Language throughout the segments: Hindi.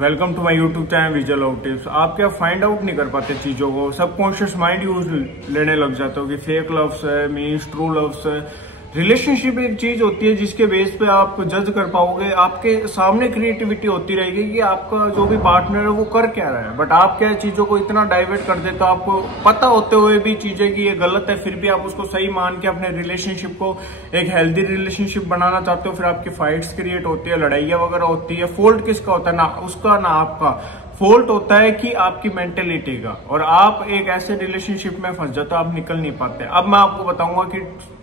Welcome to my YouTube channel visual out tips. आप क्या फाइंड आउट नहीं कर पाते चीजों को, सबकॉन्शियस माइंड यूज लेने लग जाते हो कि फेक लव्स है मीन्स ट्रू लव्स है। रिलेशनशिप एक चीज होती है जिसके बेस पे आप जज कर पाओगे, आपके सामने क्रिएटिविटी होती रहेगी कि आपका जो भी पार्टनर है वो कर क्या रहा है। बट आप क्या चीजों को इतना डाइवर्ट कर देते हो, आपको पता होते हुए भी चीजें कि ये गलत है, फिर भी आप उसको सही मान के अपने रिलेशनशिप को एक हेल्दी रिलेशनशिप बनाना चाहते हो। फिर आपकी फाइट्स क्रिएट होती है, लड़ाइयाँ वगैरह होती है। फॉल्ट किसका होता है? ना उसका ना आपका। फॉल्ट होता है कि आपकी मेंटेलिटी का, और आप एक ऐसे रिलेशनशिप में फंस जाते हो, आप निकल नहीं पाते। अब मैं आपको बताऊंगा कि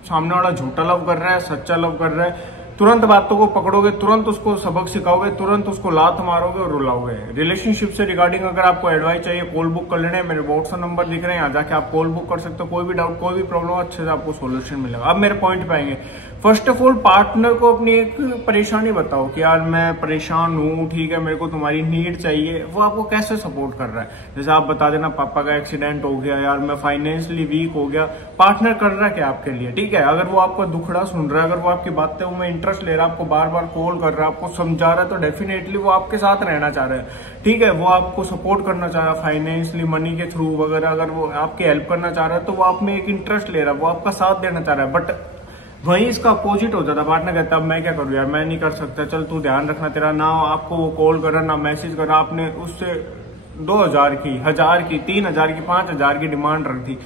सामने वाला झूठा लव कर रहा है, सच्चा लव कर रहा है। तुरंत बातों को पकड़ोगे, तुरंत उसको सबक सिखाओगे, तुरंत उसको लात मारोगे और रुलाओगे। रिलेशनशिप से रिगार्डिंग अगर आपको एडवाइस चाहिए, कॉल बुक कर लेना है, मेरे व्हाट्सएप नंबर दिख रहे हैं, यहाँ जाके आप कॉल बुक कर सकते हो। कोई भी डाउट, कोई भी प्रॉब्लम, अच्छे से आपको सोल्यूशन मिलेगा। अब मेरे पॉइंट पे आएंगे। फर्स्ट ऑफ ऑल, पार्टनर को अपनी एक परेशानी बताओ कि यार मैं परेशान हूँ, ठीक है, मेरे को तुम्हारी नीड चाहिए। वो आपको कैसे सपोर्ट कर रहा है? जैसे आप बता देना पापा का एक्सीडेंट हो गया, यार मैं फाइनेंशियली वीक हो गया। पार्टनर कर रहा है क्या आपके लिए? ठीक है, अगर वो आपका दुखड़ा सुन रहा है, अगर वो आपकी बातें में इंटरेस्ट ले रहा है, आपको बार बार कॉल कर रहा है, आपको समझा रहा है, तो डेफिनेटली वो आपके साथ रहना चाह रहा है। ठीक है, वो आपको सपोर्ट करना चाह रहा है फाइनेंशियली, मनी के थ्रू वगैरह। अगर वो आपकी हेल्प करना चाह रहा है तो वो आप में एक इंटरेस्ट ले रहा है, वो आपका साथ देना चाह रहा है। बट वहीं इसका अपोजिट हो जाता है। पार्टनर कहता है अब मैं क्या करूं यार, मैं नहीं कर सकता, चल तू ध्यान रखना। तेरा ना आपको वो कॉल करा ना मैसेज करा, आपने उससे 2000 की, 1000 की, 3000 की, 5000 की डिमांड रख दी।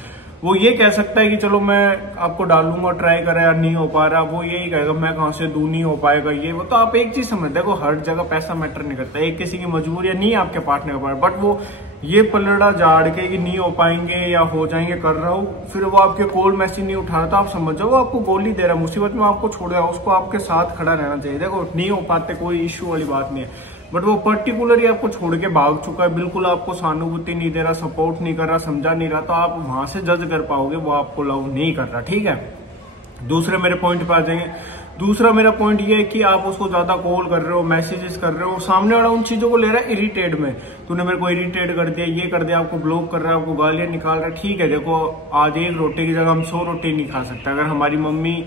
वो ये कह सकता है कि चलो मैं आपको डालूंगा, ट्राई करा यार, नहीं हो पा रहा। वो यही कहेगा मैं कहां से दूं, नहीं हो पाएगा ये वो। तो आप एक चीज समझ, देखो हर जगह पैसा मैटर नहीं करता। एक किसी की मजबूरी नहीं है आपके पार्टनर के पास, बट वो ये पलड़ा झाड़ के कि नहीं हो पाएंगे या हो जाएंगे कर रहा हूँ, फिर वो आपके कॉल मैसेज नहीं उठा रहा, तो आप समझ जाओ वो आपको गोली दे रहा है। मुसीबत में आपको छोड़ रहा है, उसको आपके साथ खड़ा रहना चाहिए। देखो नहीं हो पाते, कोई इश्यू वाली बात नहीं है, बट वो पर्टिकुलरली आपको छोड़ के भाग चुका है, बिल्कुल आपको सहानुभूति नहीं दे रहा, सपोर्ट नहीं कर रहा, समझा नहीं रहा, तो आप वहां से जज कर पाओगे वो आपको लव नहीं कर रहा। ठीक है, दूसरे मेरे पॉइंट पे आ जाएंगे। दूसरा मेरा पॉइंट ये है कि आप उसको ज्यादा कॉल कर रहे हो, मैसेजेस कर रहे हो, सामने वाला उन चीजों को ले रहा है इरिटेट में। तूने मेरे को इरिटेट कर दिया, ये कर दिया, आपको ब्लॉक कर रहा है, आपको गालियां निकाल रहा है। ठीक है, देखो आज एक रोटी की जगह हम 100 रोटी नहीं खा सकते। अगर हमारी मम्मी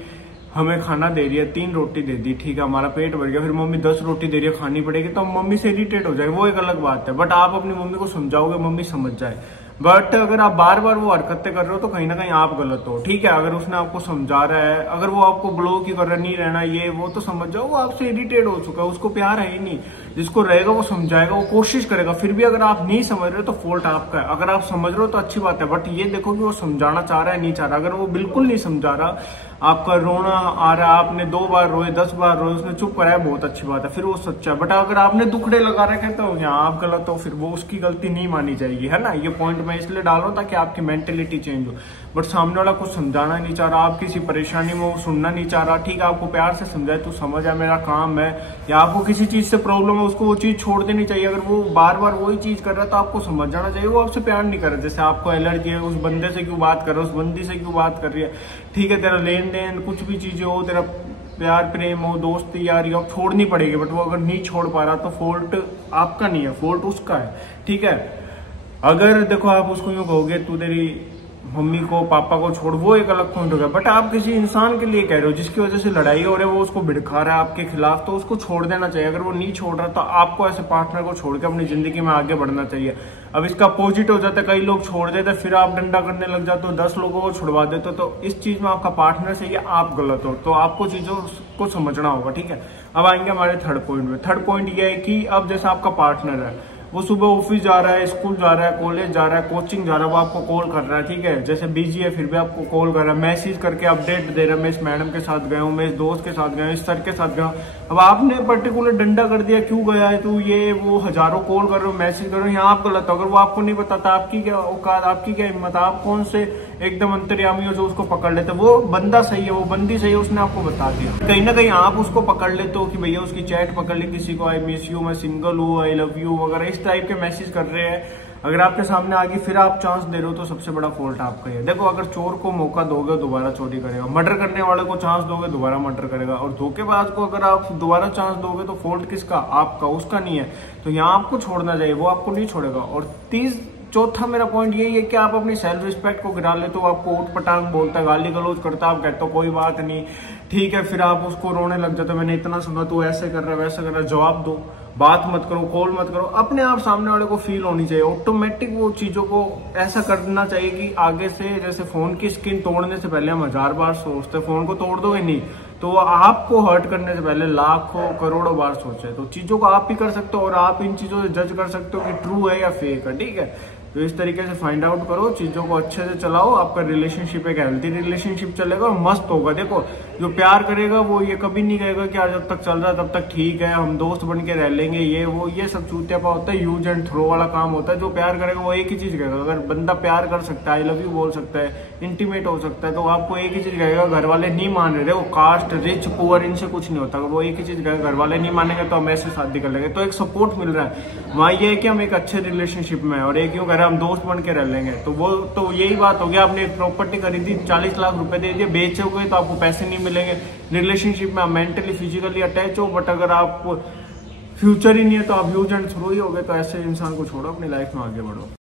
हमें खाना दे रही है, 3 रोटी दे दी, ठीक है, हमारा पेट भर गया, फिर मम्मी 10 रोटी दे रही है, खानी पड़ेगी, तो हम मम्मी से इरिटेट हो जाए, वो एक अलग बात है। बट आप अपनी मम्मी को समझाओगे, मम्मी समझ जाए। बट अगर आप बार बार वो हरकतें कर रहे हो तो कहीं ना कहीं आप गलत हो। ठीक है, अगर उसने आपको समझा रहा है, अगर वो आपको ब्लॉक ही कर रहा है, नहीं रहना ये वो, तो समझ जाओ वो आपसे इरिटेट हो चुका है, उसको प्यार है ही नहीं। जिसको रहेगा वो समझाएगा, वो कोशिश करेगा। फिर भी अगर आप नहीं समझ रहे हो तो फॉल्ट आपका है, अगर आप समझ रहे हो तो अच्छी बात है। बट ये देखो कि वो समझाना चाह रहा है, नहीं चाह रहा। अगर वो बिल्कुल नहीं समझा रहा, आपका रोना आ रहा है, आपने 2 बार रोए, 10 बार रोए, उसने चुप कराया, बहुत अच्छी बात है, फिर वो सच्चा है। बट अगर आपने दुखड़े लगा रखे तो आप गलत हो, फिर वो उसकी गलती नहीं मानी जाएगी, है ना। ये पॉइंट मैं इसलिए डाल रहा हूँ ताकि आपकी मेंटेलिटी चेंज हो। बट सामने वाला कुछ समझाना नहीं चाह रहा, आप किसी परेशानी में वो सुनना नहीं चाह रहा। ठीक है, आपको प्यार से समझाए, तू समझ है, मेरा काम है, या आपको किसी चीज से प्रॉब्लम है, उसको वो चीज छोड़ देनी चाहिए। अगर वो बार बार वही चीज कर रहा है तो आपको समझ जाना चाहिए वो आपसे प्यार नहीं कर रहा। जैसे आपको एलर्जी है, उस बंदे से क्यों बात कर रहा है, उस बंदी से क्यों बात कर रही है। ठीक है, तेरा लेन देन कुछ भी चीजें हो, तेरा प्यार प्रेम हो, दोस्ती यारी हो, छोड़नी पड़ेगी। बट वो अगर नहीं छोड़ पा रहा तो फॉल्ट आपका नहीं है, फॉल्ट उसका है। ठीक है, अगर देखो आप उसको यूं कहोगे तू तेरी मम्मी को पापा को छोड़, वो एक अलग पॉइंट हो गया। बट आप किसी इंसान के लिए कह रहे हो जिसकी वजह से लड़ाई हो रही है, वो उसको भिड़खा रहा है आपके खिलाफ, तो उसको छोड़ देना चाहिए। अगर वो नहीं छोड़ रहा तो आपको ऐसे पार्टनर को छोड़ के अपनी जिंदगी में आगे बढ़ना चाहिए। अब इसका अपोजिट हो जाता है, कई लोग छोड़ देते, फिर आप डंडा करने लग जाते हो, 10 लोगों को छुड़वा देते हो। तो इस चीज में आपका पार्टनर सही है, आप गलत हो, तो आपको चीजों को समझना होगा। ठीक है, अब आएंगे हमारे थर्ड पॉइंट में। थर्ड पॉइंट ये है कि अब जैसा आपका पार्टनर है, वो सुबह ऑफिस जा रहा है, स्कूल जा रहा है, कॉलेज जा रहा है, कोचिंग जा रहा है, वो आपको कॉल कर रहा है। ठीक है, जैसे बिजी है फिर भी आपको कॉल कर रहा है, मैसेज करके अपडेट दे रहा है, मैं इस मैडम के साथ गया हूँ, मैं इस दोस्त के साथ गया हूँ, इस सर के साथ गया हूँ। अब आपने पर्टिकुलर डंडा कर दिया, क्यों गया है तू, ये वो, हजारों कॉल कर रहे हो, मैसेज कर रहे हो, यहाँ आप गलत हो। अगर वो आपको नहीं बताता, आपकी क्या औकात, आपकी क्या हिम्मत, आप कौन से एकदम अंतर्यामी हो जो उसको पकड़ लेते। वो बंदा सही है, वो बंदी सही है, उसने आपको बता दिया। कहीं ना कहीं आप उसको पकड़ लेते हो कि भैया उसकी चैट पकड़ ली, किसी को आई मिस यू, मैं सिंगल हूँ, आई लव यू वगैरह इस टाइप के मैसेज कर रहे हैं। अगर आपके सामने आगे फिर आप चांस दे रहे हो तो सबसे बड़ा फॉल्ट आपका ही है। देखो अगर चोर को मौका दोगे दोबारा चोरी करेगा, मर्डर करने वाले को चांस दोगे दोबारा मर्डर करेगा, और धोखेबाज को अगर आप दोबारा चांस दोगे तो फॉल्ट किसका? आपका, उसका नहीं है। तो यहाँ आपको छोड़ना चाहिए, वो आपको नहीं छोड़ेगा। और चौथा मेरा पॉइंट यही है कि आप अपनी सेल्फ रिस्पेक्ट को गिरा लेते हो, आपको ऊट पटांग बोलता है, गाली गलौज करता है, आप कहते हो कोई बात नहीं, ठीक है, फिर आप उसको रोने लग जाते हो, मैंने इतना सुना, तू ऐसे कर रहा है वैसे कर रहा है। जवाब दो, बात मत करो, कॉल मत करो, अपने आप सामने वाले को फील होनी चाहिए ऑटोमेटिक। वो चीजों को ऐसा करना चाहिए कि आगे से, जैसे फोन की स्क्रीन तोड़ने से पहले हम 1000 बार सोचते, फोन को तोड़ दोगे नहीं तो आपको हर्ट करने से पहले लाखों करोड़ों बार सोचे। तो चीजों को आप भी कर सकते हो और आप इन चीजों से जज कर सकते हो कि ट्रू है या फेक है, ठीक है। तो इस तरीके से फाइंड आउट करो, चीजों को अच्छे से चलाओ, आपका रिलेशनशिप एक हेल्थी रिलेशनशिप चलेगा, मस्त होगा। देखो जो प्यार करेगा वो ये कभी नहीं कहेगा कि जब तक चल रहा है तब तक ठीक है, हम दोस्त बन के रह लेंगे, ये सब चूतियापा होता है, यूज एंड थ्रो वाला काम होता है। जो प्यार करेगा वो एक ही चीज कहेगा। अगर बंदा प्यार कर सकता है, आई लव यू बोल सकता है, इंटीमेट हो सकता है, तो आपको एक ही चीज कहेगा, घर वाले नहीं मान रहे, वो कास्ट रिच पुअर इनसे कुछ नहीं होता, वो एक ही चीज कहेगा, घर वाले नहीं मानेंगे तो हम ऐसे शादी कर लेंगे। तो एक सपोर्ट मिल रहा है वहाँ, ये है कि हम एक अच्छे रिलेशनशिप में है, और एक यूं कह रहे हम दोस्त बन के लेंगे। तो वो तो यही बात हो गया, आपने एक प्रॉपर्टी खरीदी, 40 लाख रुपए दे दिए, बेचोगे तो आपको पैसे नहीं मिलेंगे। रिलेशनशिप में आप मेंटली फिजिकली अटैच हो, बट अगर आप फ्यूचर ही नहीं है तो आप यूज एंड थ्रो ही हो गए। तो ऐसे इंसान को छोड़ो, अपनी लाइफ में आगे बढ़ो।